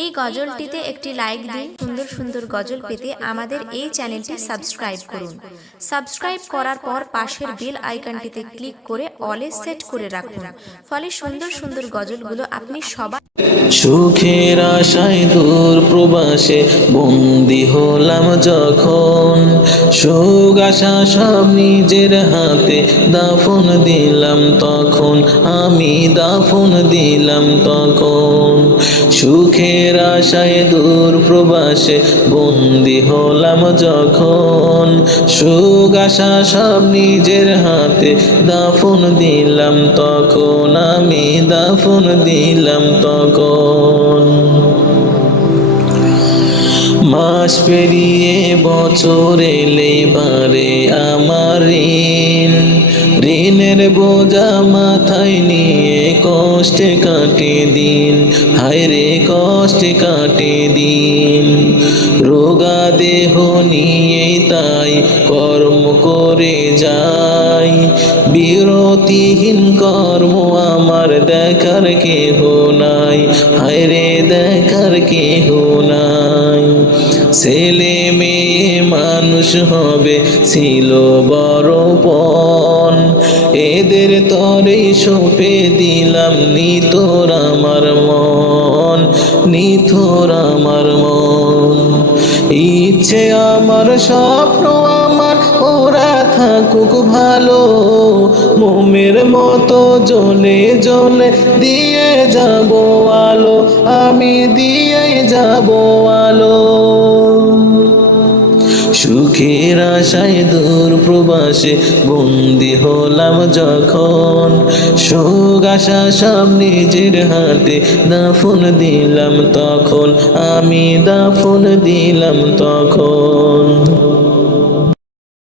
এই গজলটিতে একটি লাইক দিন। সুন্দর সুন্দর গজল পেতে আমাদের এই চ্যানেলটি সাবস্ক্রাইব করুন। সাবস্ক্রাইব করার পর পাশের বেল আইকনটিতে ক্লিক করে অলে সেট করে রাখুন, ফলে সুন্দর সুন্দর গজলগুলো আপনি সবাই। সুখের আশায় দূর প্রবাসে বন্দি হলাম যখন, সুখ আশা সব নিজের হাতে দাফন দিলাম তখন, আমি দাফন দিলাম তখন। সুখের আশায় দূর প্রবাসে বন্দি হলাম যখন, সুখ আশা সব নিজের হাতে দাফন দিলাম তখন, আমি দাফন দিলাম তখন। মাস পেরিয়ে বছর এলে বারে আমার ঋণের বোঝা মাথায় নিয়ে কষ্টে কাটে দিন, হায় রে কষ্টে কাটে দিন। রোগা দেহ নিয়ে তাই কর্ম করে যাই, বিরতিহীন কর্ম আমার দেখার কেহ নাই, হায় রে দেখার কেহ নাই। ছেলে মেয়ে মানুষ হবে ছিল বড় পণ, এদের তরে সঁপে দিলাম নিথর আমার মন, নিথর আমার মন। ইচ্ছে আমার স্বপ্ন আমার ওরা থাকুক ভালো, মোমের মতো জ্বলে জ্বলে দিয়ে যাব আলো, আমি দিয়ে যাব আলো। সুখের আশায় দূর প্রবাসে বন্দি হলাম যখন, সুখ আশা সব নিজের হাতে দাফন দিলাম তখন, আমি দাফন দিলাম তখন।